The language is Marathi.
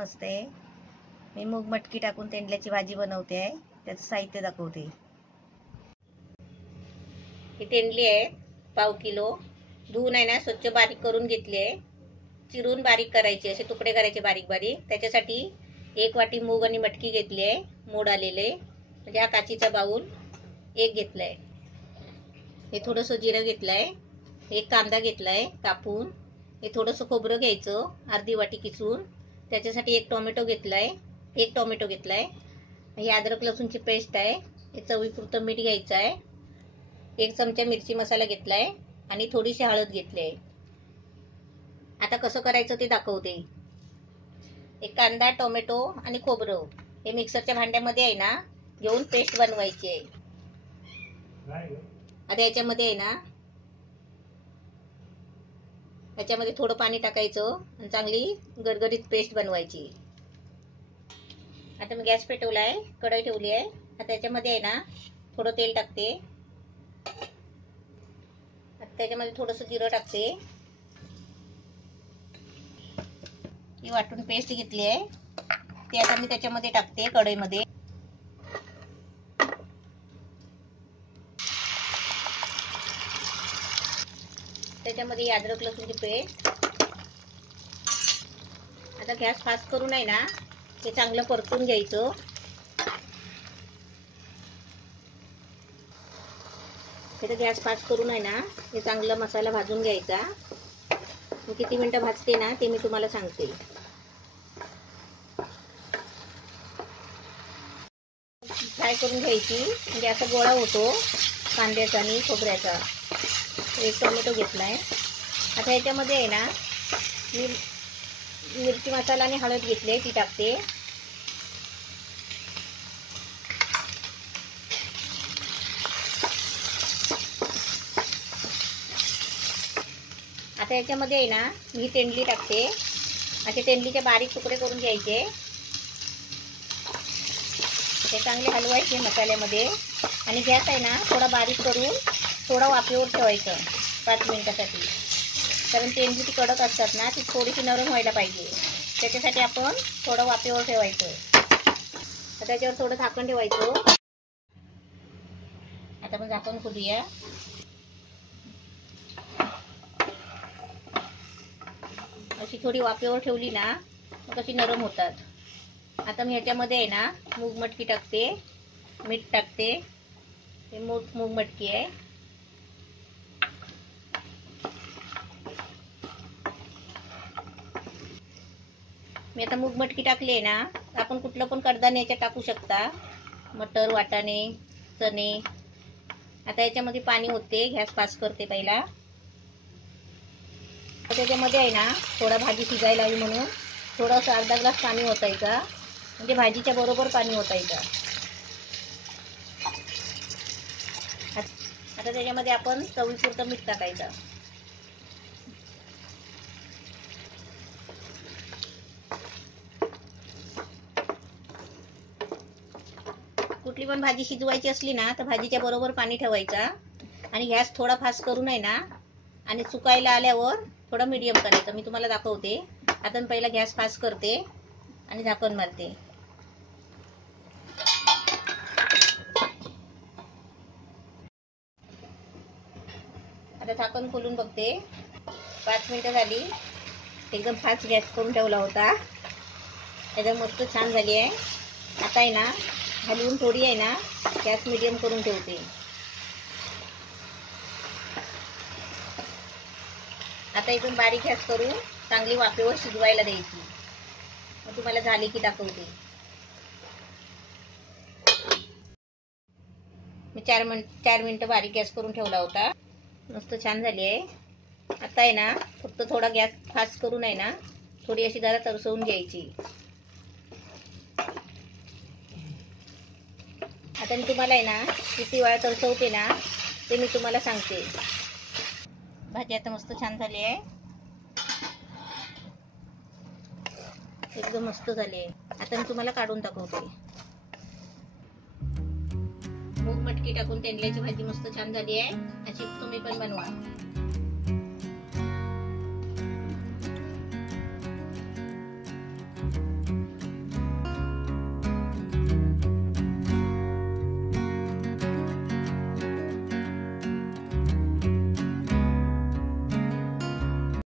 नमस्ते. मी मूग मटकी टाकून तेंडल्याची भाजी बनवते आहे. त्याचं साहित्य दाखवते. ही तेंडली आहे 1/2 किलो. धुवून आहे ना स्वच्छ बारीक करून घेतली आहे. चिरून बारीक करायची, असे तुकडे करायचे बारीक बारीक. त्याच्यासाठी 1 वाटी मूग आणि मटकी घेतली आहे, मोड आलेले. म्हणजे हा काचीचा बाउल 1 घेतलाय. हे थोडंसं जिरं घेतलंय. 1 कांदा घेतलाय कापून. हे थोडंसं खोबरं घ्यायचं, अर्धी वाटी किसून. त्याच्यासाठी 1 टोमॅटो घेतलाय. 1 टोमॅटो घेतलाय. ही अद्रक लसूणची पेस्ट आहे. हे चवीपुरतं मीठ घ्यायचं आहे. 1 चमचा मिरची मसाला घेतलाय आणि थोडीशी हळद घेतली आहे. आता कसं करायचं ते दाखवते. एक कांदा, टोमॅटो आणि खोबरं हे मिक्सरच्या भांड्यामध्ये आहे ना घेऊन पेस्ट बनवायची आहे. आता याच्यामध्ये आहे ना याच्यामध्ये थोडं पाणी टाकायचं आणि चांगली गरगरीत पेस्ट बनवायची. आता मी गॅस पेटवलाय, कढई ठेवली आहे. आता याच्यामध्ये आहे ना थोडं तेल टाकते. आता त्याच्यामध्ये थोडंसं जिरं टाकते. ही वाटून पेस्ट घेतली आहे ती आता मी त्याच्यामध्ये टाकते कढईमध्ये. त्याच्यामध्ये अद्रक लसूणची पेस्ट. आता गॅस फास्ट करून आहे ना हे चांगलं परतून घ्यायचं. इथे गॅस फास्ट करून आहे ना हे चांगला मसाला भाजून घ्यायचा. किती मिनिटं भाजते ना ते मी तुम्हाला सांगते. फ्राय करून घ्यायची, म्हणजे असा गोळा होतो कांद्याचा आणि खोबऱ्याचा. 1 टोमॅटो घेतलाय. आता याच्यामध्ये आहे ना मी मिरची मसाला आणि हळद घेतली, ती टाकते. आता याच्यामध्ये आहे ना मी तेंडली टाकते. असे तेंडलीचे बारीक तुकडे करून घ्यायचे. ते चांगले हलवायचे मसाल्यामध्ये आणि गॅस आहे ना थोडा बारीक करून थोडा वाफेवर ठेवायचं 5 मिनिटासाठी. कारण तेंडली ती कडक असतात ना, ती थोडीशी नरम व्हायला पाहिजे. त्याच्यासाठी आपण थोडं वाफेवर ठेवायचं. आता त्याच्यावर थोडं झाकण ठेवायचं. आता आपण झाकण खोलूया. अशी थोडी वाफेवर ठेवली ना मग कशी नरम होतात. आता मी ह्याच्यामध्ये आहे ना मूग मटकी टाकते, मीठ टाकते. हे मूग मटकी आहे. मी आता मूग मटकी टाकली आहे ना, आपण कुठलं पण कडधान्य याच्यात टाकू शकता. मटर, वाटाणे, चणे. आता याच्यामध्ये पाणी होते. गॅस फास्ट करते पहिला. त्याच्यामध्ये आहे ना थोडा भाजी शिजायला हवी म्हणून थोडंसं अर्धा ग्लास पाणी ओतायचा, म्हणजे भाजीच्या बरोबर पाणी ओतायचं. आता त्याच्यामध्ये आपण चवीपुरतं मीठ टाकायचं. कुठली पण भाजी शिजवायची असली ना तर भाजीच्या बरोबर पाणी ठेवायचा आणि गॅस थोडा फास्ट करून आहे ना आणि सुकायला आल्यावर थोडा मीडियम करायचा. मी तुम्हाला दाखवते. आता मी पहिला गॅस फास्ट करते आणि झाकण मारते. आता झाकण खोलून बघते. 5 मिनिटं झाली. एकदम फास्ट गॅस करून ठेवला होता. एकदम मस्त छान झाली आहे. आता आहे ना हलवून थोडी आहे ना गॅस मीडियम करून ठेवते. आता एकदम बारीक गॅस करून चांगली वाफेवर शिजवायला द्यायची. मग तुम्हाला झाली की दाखवते. मी 4 मिनिटं बारीक गॅस करून ठेवला होता. मस्त छान झाली आहे. आता आहे ना फक्त थोडा गॅस फास्ट करून आहे ना थोडी अशी जरा तरसवून घ्यायची. आता मी तुम्हाला आहे ना किती वेळा तरसवते ना ते मी तुम्हाला सांगते. भाजी आता मस्त छान झाली आहे. एकदम मस्त झाली आहे. आता मी तुम्हाला काढून दाखवते. मूग मटकी टाकून तेंडल्याची भाजी मस्त छान झाली आहे. अशी तुम्ही पण बनवा.